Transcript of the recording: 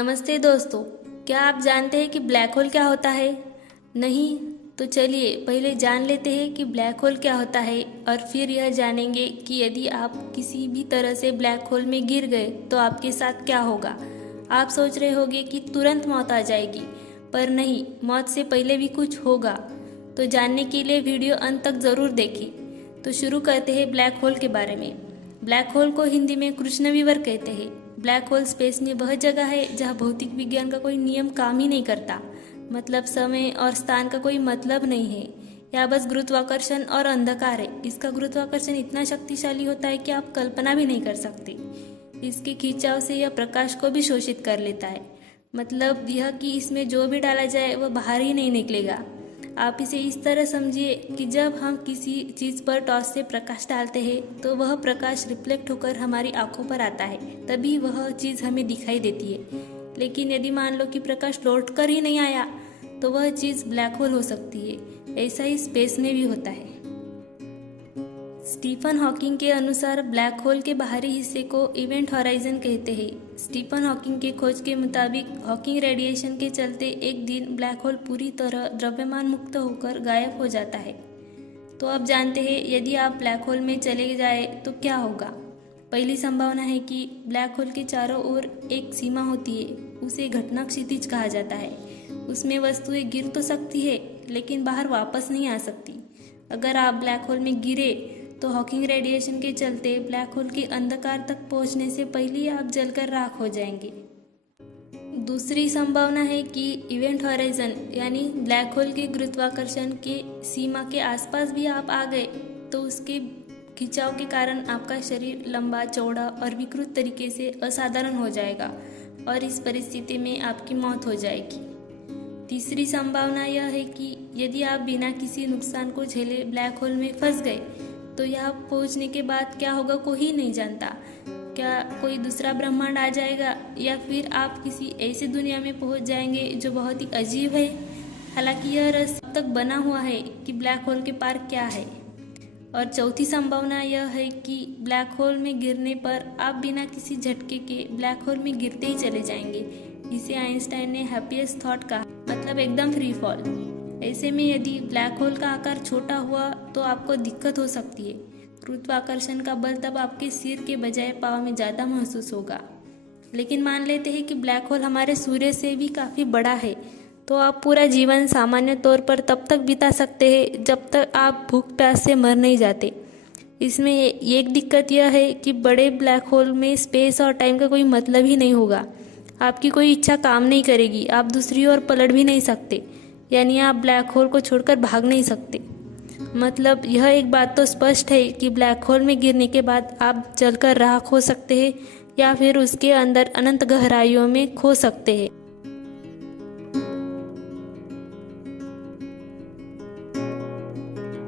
नमस्ते दोस्तों, क्या आप जानते हैं कि ब्लैक होल क्या होता है? नहीं? तो चलिए पहले जान लेते हैं कि ब्लैक होल क्या होता है और फिर यह जानेंगे कि यदि आप किसी भी तरह से ब्लैक होल में गिर गए तो आपके साथ क्या होगा। आप सोच रहे होंगे कि तुरंत मौत आ जाएगी, पर नहीं, मौत से पहले भी कुछ होगा। तो जानने के लिए वीडियो अंत तक ज़रूर देखें। तो शुरू करते हैं ब्लैक होल के बारे में। ब्लैक होल को हिंदी में कृष्ण विवर कहते हैं। ब्लैक होल स्पेस में वह जगह है जहाँ भौतिक विज्ञान का कोई नियम काम ही नहीं करता, मतलब समय और स्थान का कोई मतलब नहीं है। या बस गुरुत्वाकर्षण और अंधकार है। इसका गुरुत्वाकर्षण इतना शक्तिशाली होता है कि आप कल्पना भी नहीं कर सकते। इसके खिंचाव से यह प्रकाश को भी शोषित कर लेता है, मतलब यह कि इसमें जो भी डाला जाए वह बाहर ही नहीं निकलेगा। आप इसे इस तरह समझिए कि जब हम किसी चीज़ पर टॉर्च से प्रकाश डालते हैं तो वह प्रकाश रिफ्लेक्ट होकर हमारी आंखों पर आता है, तभी वह चीज़ हमें दिखाई देती है। लेकिन यदि मान लो कि प्रकाश लौट कर ही नहीं आया तो वह चीज़ ब्लैक होल हो सकती है। ऐसा ही स्पेस में भी होता है। स्टीफन हॉकिंग के अनुसार ब्लैक होल के बाहरी हिस्से को इवेंट हॉराइजन कहते हैं। स्टीफन हॉकिंग के खोज के मुताबिक हॉकिंग रेडिएशन के चलते एक दिन ब्लैक होल पूरी तरह द्रव्यमान मुक्त होकर गायब हो जाता है। तो अब जानते हैं यदि आप ब्लैक होल में चले जाए तो क्या होगा। पहली संभावना है कि ब्लैक होल के चारों ओर एक सीमा होती है, उसे घटना क्षितिज कहा जाता है। उसमें वस्तुएं गिर तो सकती है लेकिन बाहर वापस नहीं आ सकती। अगर आप ब्लैक होल में गिरे तो हॉकिंग रेडिएशन के चलते ब्लैक होल के अंधकार तक पहुंचने से पहले ही आप जलकर राख हो जाएंगे। दूसरी संभावना है कि इवेंट हॉराइजन यानी ब्लैक होल के गुरुत्वाकर्षण के सीमा के आसपास भी आप आ गए तो उसके खिंचाव के कारण आपका शरीर लंबा, चौड़ा और विकृत तरीके से असाधारण हो जाएगा और इस परिस्थिति में आपकी मौत हो जाएगी। तीसरी संभावना यह है कि यदि आप बिना किसी नुकसान को झेले ब्लैक होल में फंस गए तो यहाँ पहुँचने के बाद क्या होगा कोई ही नहीं जानता। क्या कोई दूसरा ब्रह्मांड आ जाएगा या फिर आप किसी ऐसी दुनिया में पहुँच जाएंगे जो बहुत ही अजीब है। हालांकि यह रहस्य अब तक बना हुआ है कि ब्लैक होल के पार क्या है। और चौथी संभावना यह है कि ब्लैक होल में गिरने पर आप बिना किसी झटके के ब्लैक होल में गिरते ही चले जाएंगे। इसे आइंस्टाइन ने हैप्पीएस्ट थॉट कहा, मतलब एकदम फ्री फॉल। ऐसे में यदि ब्लैक होल का आकार छोटा हुआ तो आपको दिक्कत हो सकती है। गुरुत्वाकर्षण का बल तब आपके सिर के बजाय पाँव में ज़्यादा महसूस होगा। लेकिन मान लेते हैं कि ब्लैक होल हमारे सूर्य से भी काफ़ी बड़ा है, तो आप पूरा जीवन सामान्य तौर पर तब तक बिता सकते हैं जब तक आप भूख प्यास से मर नहीं जाते। इसमें एक दिक्कत यह है कि बड़े ब्लैक होल में स्पेस और टाइम का कोई मतलब ही नहीं होगा। आपकी कोई इच्छा काम नहीं करेगी, आप दूसरी ओर पलट भी नहीं सकते, यानी आप ब्लैक होल को छोड़कर भाग नहीं सकते। मतलब यह एक बात तो स्पष्ट है कि ब्लैक होल में गिरने के बाद आप जलकर राख हो सकते हैं या फिर उसके अंदर अनंत गहराइयों में खो सकते हैं।